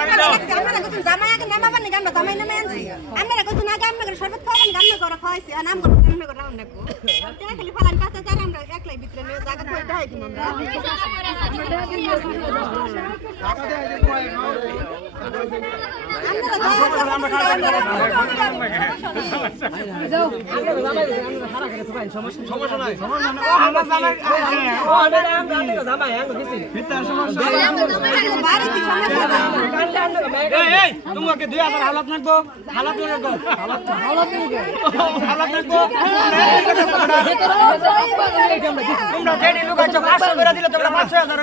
জামাই আগে নামাবার নাকি আমরা জামাই নামে আনছি। আপনারা কইছেন আগে আমরা করে শরবত খাওয়াবেন গামনা করে খাওয়াইছি আর নাম করে গামনা করে রাউন্ড নেব টাকা খালি ফালান পাঁচ হাজার আমরা একলাই ভিতরে নিয়ে জায়গা করে দেখাই দিন আমরা। সমস্যা এই তোমাকে দুই হাজার হালাত নাকবো হালাত নাকবো হালাত নাকবো তোমরা যেটি লোক আছে পাঁচশো করে দিলে তোমরা পাঁচশো হাজার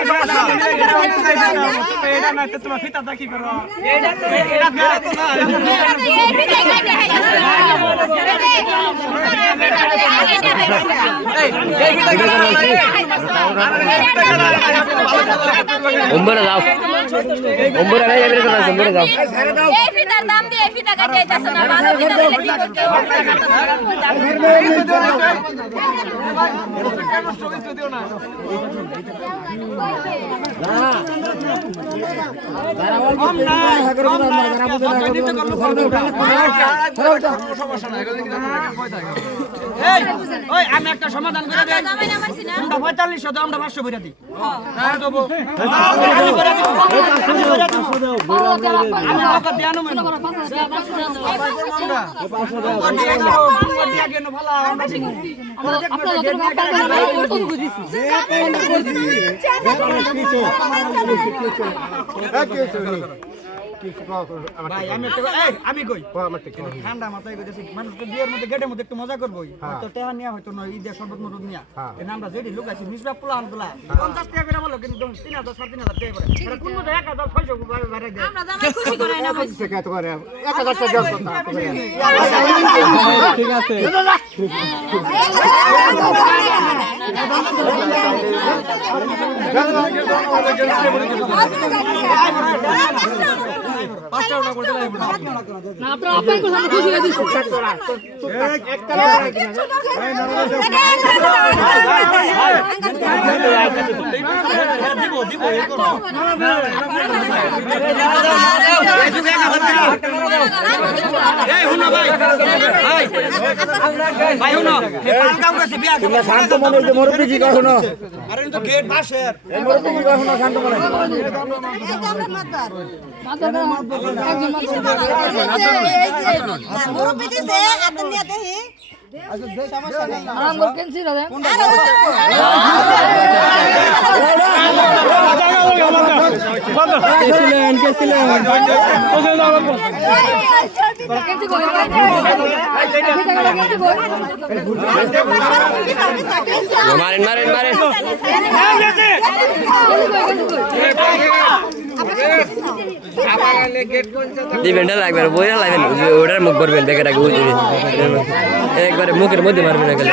ਯਾਰ ਬੜਾ ਸਾਹ ਲੈ ਕੇ ਰੋਣ ਤੇ ਨਾ ਪੇੜਾ ਮੈਂ ਤੇ ਤੂੰ ਅਖੀ ਤਦਾ ਕੀ ਕਰਵਾ ਇਹਦਾ ਤੇ ਇਹਦਾ ਮੇਰਾ ਤੋਂ ਨਾ ਆ ਮੇਰਾ ਤੇ ਇਹ ਵੀ ਨਹੀਂ ਕਹਿੰਦੇ ਹੈ ওম্বরে যাও ওম্বরে নাই এবারে তোমরা ওম্বরে যাও এই ফিতার দাম দিয়ে এই ফিতা কাটে যাচ্ছে না ভালো ফিতা দিলে কি করতে সমস্যা নাই ওই আমি একটা সমাধান করে দেই জামাই নামাইছি না আমরা পঁয়তাল্লিশ শত আমরা পাঁচশো করে দিই হ্যাঁ ভাই আমি একটা এই আমি কই ঠান্ডা মাথায় কইতেছি মানুষকে বিয়ের মধ্যে গেটের মধ্যে একটু মজা করবোই তো টেহা নিয়া হয়তো নয় ঈদের শরবত মরবত নিয়া আমরা যেটি লোক আছি মিসরা পোলা আনতলা পঞ্চাশ টাকা করে বলো কিন্তু তিন হাজার সাড়ে তিন হাজার টাকা করে কোন মধ্যে এক হাজার ছয়শো বাড়াই দেয় আমরা জামাই খুশি করে নামাইছি এই হুনো ভাই ভাই ভাই হুনো এই পালগাঁও গেছে বিয়া তোমরা শান্ত মনে হইতে মরবে কি করো না আরে তো গেট পাশের মুরব্বী দিছে হাতে নিয়ে দেখি সমস্যা নাই মারেন মারেন মারেন দিবেনটা লাগবে বইরা লাগবেন ওটার মুখ ভরবেন দেখে রাখবে একবারে মুখের মধ্যে মারবেন গেলে